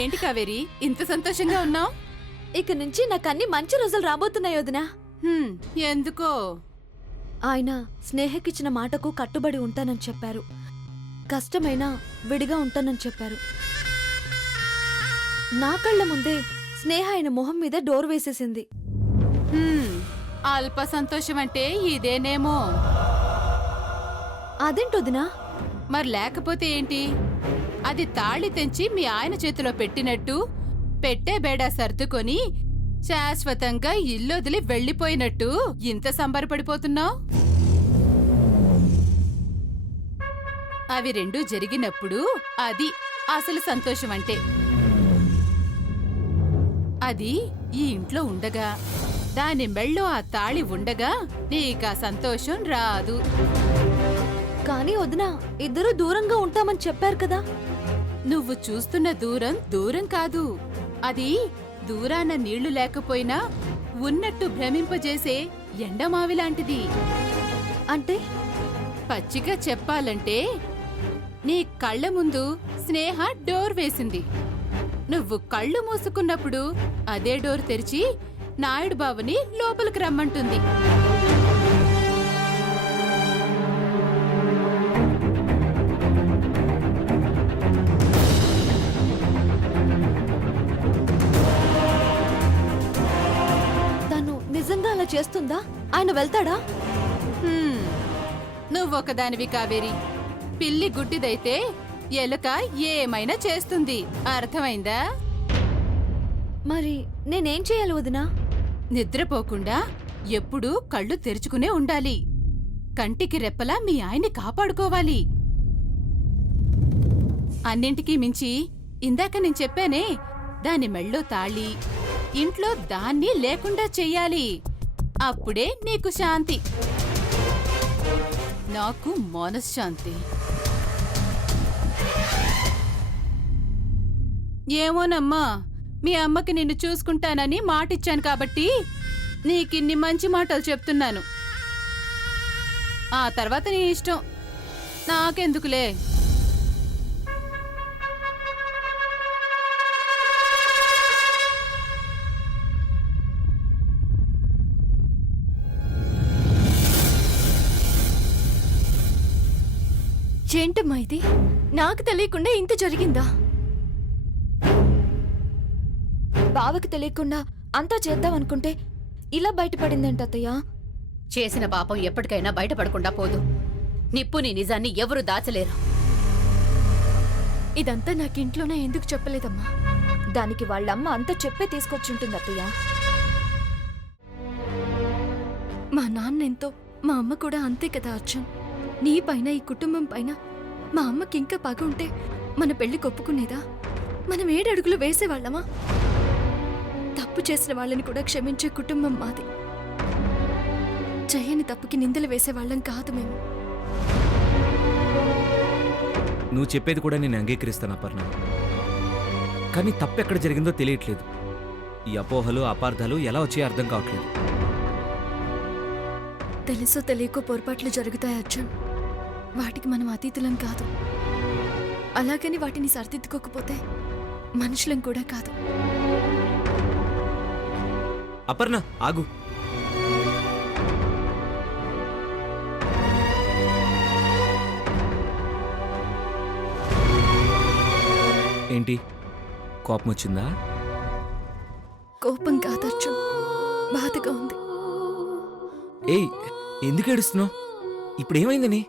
ఏంటి కావేరి ఇంత సంతోషంగా ఉన్నావు? ఇక నుంచి నాకు అన్ని మంచి రోజులు రాబోతున్నాయి వదినా. ఎందుకో? ఆయన స్నేహకిచ్చిన మాటకు కట్టుబడి ఉంటానని చెప్పారు. కష్టమైనా విడిగా ఉంటానని చెప్పారు. నా కళ్ళ ముందే స్నేహ ఆయన మొహం మీద డోర్ వేసేసింది. అల్ప సంతోషం అంటే ఇదేనేమో. అదేంటొదినా? మరి లేకపోతే ఏంటి? అది తాళి తెంచి మీ ఆయన చేతిలో పెట్టినట్టు పెట్టే బేడా సర్దుకొని శాశ్వతంగా ఇల్లొదిలి వెళ్ళిపోయినట్టు ఇంత సంబరపడిపోతున్నావు? అవి రెండూ జరిగినప్పుడు అది అసలు సంతోషం అంటే. అది ఈ ఇంట్లో ఉండగా, దాని మెళ్ళో ఆ తాళి ఉండగా నీకా సంతోషం రాదు. కానీ వదినా, ఇద్దరు దూరంగా ఉంటామని చెప్పారు కదా. నువ్వు చూస్తున్న దూరం దూరం కాదు. అది దూరాన నీళ్లు లేకపోయినా ఉన్నట్టు భ్రమింపజేసే ఎండమావిలాంటిది. అంటే పచ్చిగా చెప్పాలంటే నీ కళ్ళ ముందు స్నేహ డోర్ వేసింది. నువ్వు కళ్ళు మూసుకున్నప్పుడు అదే డోర్ తెరిచి నాయుడు బావని లోపలికి రమ్మంటుంది. తను నిజంగా అలా చేస్తుందా? ఆయన వెళ్తాడా? నువ్వొకదానివి కావేరి. పిల్లి గుడ్డిదైతే ఎలుక ఏమైనా చేస్తుంది. అర్థమైందా? మరి నేనేం చేయాలి వదినా? నిద్రపోకుండా ఎప్పుడూ కళ్ళు తెరుచుకునే ఉండాలి. కంటికి రెప్పలా మీ ఆయన్ని కాపాడుకోవాలి. అన్నింటికీ మించి ఇందాక నేను చెప్పానే, దాని మెళ్ళో తాళి, ఇంట్లో దాన్ని లేకుండా చెయ్యాలి. అప్పుడే నీకు శాంతి, నాకు మనశ్శాంతి. ఏమోనమ్మా, మీ అమ్మకి నిన్ను చూసుకుంటానని మాటిచ్చాను కాబట్టి నీకిన్ని మంచి మాటలు చెప్తున్నాను. ఆ తర్వాత నీ ఇష్టం, నాకెందుకులే. ఏంటమ్మా ఇది? నాకు తెలియకుండా ఇంత జరిగిందా? బావకి తెలియకుండా అంతా చేద్దామనుకుంటే ఇలా బయటపడిందేంట అత్తయ్య? చేసిన పాపం ఎప్పటికైనా బయటపడకుండా పోదు. నిప్పుని నిజాన్ని ఎవరు దాచలేరు. ఇదంతా నాకింట్లోనే ఎందుకు చెప్పలేదమ్మా? దానికి వాళ్ళమ్మ అంతా చెప్పే తీసుకొచ్చుంటుంది అత్తయ్య. మా నాన్న ఎంతో, మా అమ్మ కూడా అంతే కదా అర్జున్. నీ పైన, ఈ కుటుంబం పైన మా అమ్మకి ఇంకా పగ ఉంటే మన పెళ్లి కొప్పుకునేదా? మనం 7 అడుగులు వేసేవాళ్ళమా? తప్పు చేసిన వాళ్ళని కూడా క్షమించే కుటుంబం మాది. చేయని తప్పుకి నిందలు వేసేవాళ్ళం కాదు మేము. నువ్వు చెప్పేది కూడా నేను అంగీకరిస్తాను అపర్ణ. కానీ తప్పెక్కడ జరిగిందో తెలియట్లేదు. ఈ అపోహలు, అపార్థాలు ఎలా వచ్చాయో అర్థం కావట్లేదు. తెలుసో తెలియకో పొరపాట్లు జరుగుతాయి అర్జున్. వాటికి మనం అతీతులం కాదు. అలాగని వాటిని సరిదిద్దుకోకపోతే మనుషులం కూడా కాదు. అపర్ణ ఆగు. ఏంటి, కోపం వచ్చిందా? కోపం కాదు అర్జున్, బాధగా ఉంది. ఏయ్, ఎందుకు ఏడుస్తున్నావు? ఇప్పుడు ఏమైందని?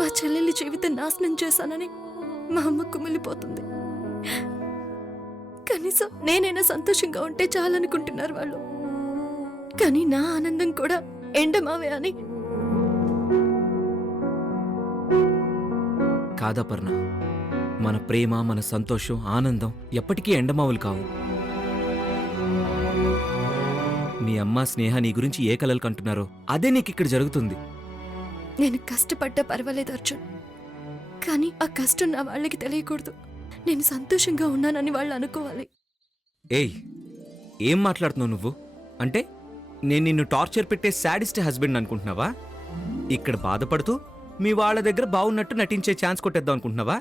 మా చెల్లెలి జీవితం నాశనం చేశానని మా అమ్మ కుమిలిపోతుంది. కనీసం నేనైనా సంతోషంగా ఉంటే చాలనుకుంటున్నారు వాళ్ళు. కానీ నా ఆనందం కూడా ఎండమావే అని. కాదపర్ణ, మన ప్రేమ, మన సంతోషం, ఆనందం ఎప్పటికీ ఎండమావులు కావు. మీ అమ్మ స్నేహ నీ గురించి ఏ కలలు కంటున్నారో అదే నీకు ఇక్కడ జరుగుతుంది. నేను కష్టపడ్డా పర్వాలేదు అర్జున్, కానీ ఆ కష్టం నా వాళ్ళకి తెలియకూడదు. నేను సంతోషంగా ఉన్నానని వాళ్ళు అనుకోవాలి. ఏయ్, ఏం మాట్లాడుతున్నావు నువ్వు? అంటే నేను నిన్ను టార్చర్ పెట్టే సాడిస్ట్ హస్బెండ్ అనుకుంటున్నావా? ఇక్కడ బాధపడుతూ మీ వాళ్ళ దగ్గర బాగున్నట్టు నటించే ఛాన్స్ కొట్టేద్దాం అనుకుంటున్నావా?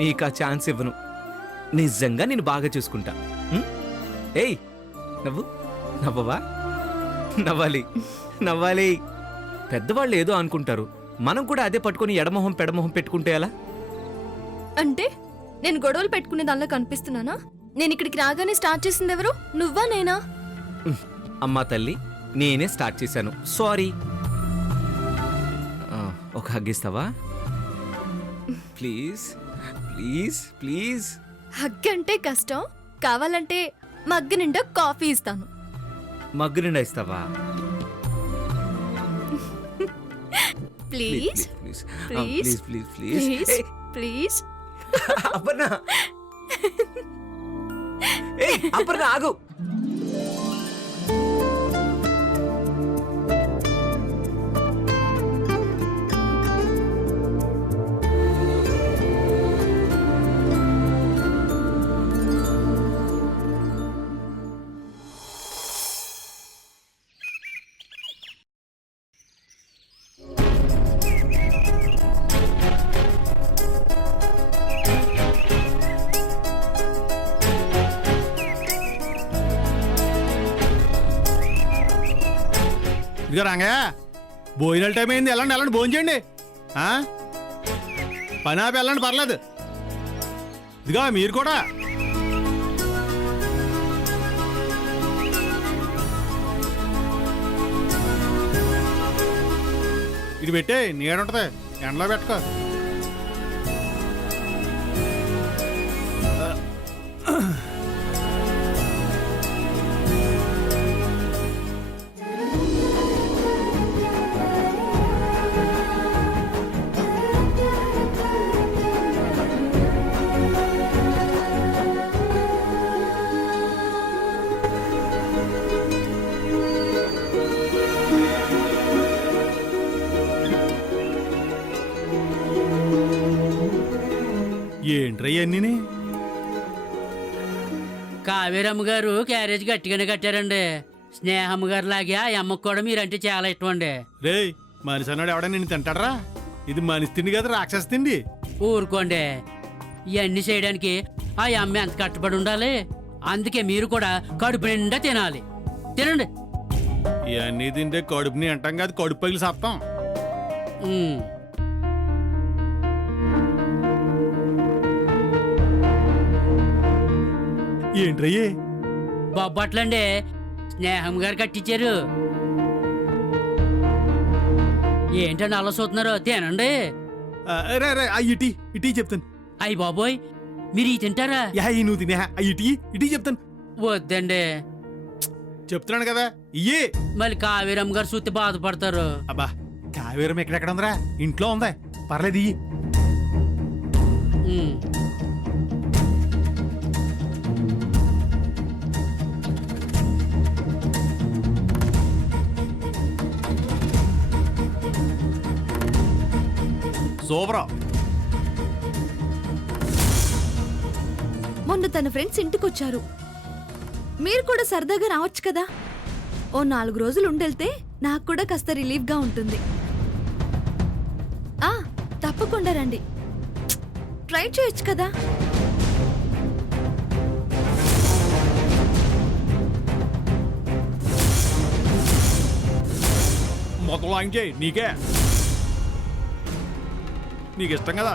నీకు ఆ ఛాన్స్ ఇవ్వను. నిజంగా నేను బాగా చూసుకుంటా. ఉం? ఏయ్ నవ్వు, నవ్వవా? నవ్వాలి, నవ్వాలి. పెద్దవాళ్ళు ఏదో అనుకుంటారు, మనం కూడా అదే పట్టుకొని ఎడమొహం పెడమొహం పెట్టుకుంటే ఎలా? అంటే నేను గొడవలు పెట్టుకునే దానిలో కనిపిస్తున్నానా? నేను ఇక్కడికి రాగానే స్టార్ట్ చేసింది ఎవరు? నువ్వా నేనా? అమ్మా తల్లి, నేనే స్టార్ట్ చేశాను, సారీ. ఒక హగ్ ఇస్తావా? Please please please. హగ్ అంటే కష్టం, కావాలంటే మగ్గు నిండా కాఫీ ఇస్తాను. మగ్గు నిండా ఇస్తావా? Please please please please please please please. Aparna, ఏయ్ అపర్ణ ఆగు. ఇదిగో రంగయ్య, భోజనాల టైం అయింది, వెళ్ళండి భోజనం చేయండి. పని ఆపి వెళ్ళండి, పర్లేదు. ఇదిగో మీరు కూడా. ఇది పెట్టే, నీడ ఉంటుంది, ఎండలో పెట్టుకో. ఏంట్రయ్యన్నీ? కావేరమ్మ గారు క్యారేజ్ గట్టిగానే కట్టారండి. స్నేహమ్మ గారు లాగా ఆ అమ్మకు కూడా మీరంటే చాలా ఇష్టం అండి. రేయ్, మనిషి అన్నాడు ఎవడ నిన్ను తింటాడరా? ఇది మనిషి తిండి కదా, రాక్షస తిండి. ఊరుకోండి, ఇవన్నీ చేయడానికి ఆ అమ్మ ఎంత కట్టుబడి ఉండాలి. అందుకే మీరు కూడా కడుపు నిండా తినాలి. తినండి. ఇవన్నీ తింటే కడుపుని అంటాం కాదు, కడుపు పగిలి సత్తాం. ఉమ్. ఏంట్రయ్యే? బొబ్బట్లండి, స్నేహం గారు కట్టించారు. ఏంటండి అలా చూస్తున్నారు? తినండి. రే రే, ఇటీ చెప్తాను. అయ్యి బాబోయ్, మీరు ఈ తింటారా? నువ్వు తినే ఇటీ చెప్తాను. వద్దండి, చెప్తున్నాను కదా, ఇయ్యే. మళ్ళీ కావేరమ్మ గారు చూస్తే బాధపడతారు. అబ్బా, కావేరం ఎక్కడెక్కడ ఉందిరా? ఇంట్లో ఉందా, పర్లేదు, ఇయ్యి. ఉమ్. సూపరా. మొన్న తన ఫ్రెండ్స్ ఇంటికొచ్చారు. మీరు కూడా సరదాగా రావచ్చు కదా. ఓ 4 రోజులు ఉండెళ్తే నాకు కూడా కాస్త రిలీఫ్గా ఉంటుంది. తప్పకుండా రండి, ట్రై చేయొచ్చు కదా. మొత్తం లాంగ్ చేయి, నీకే, నీకు ఇష్టం కదా.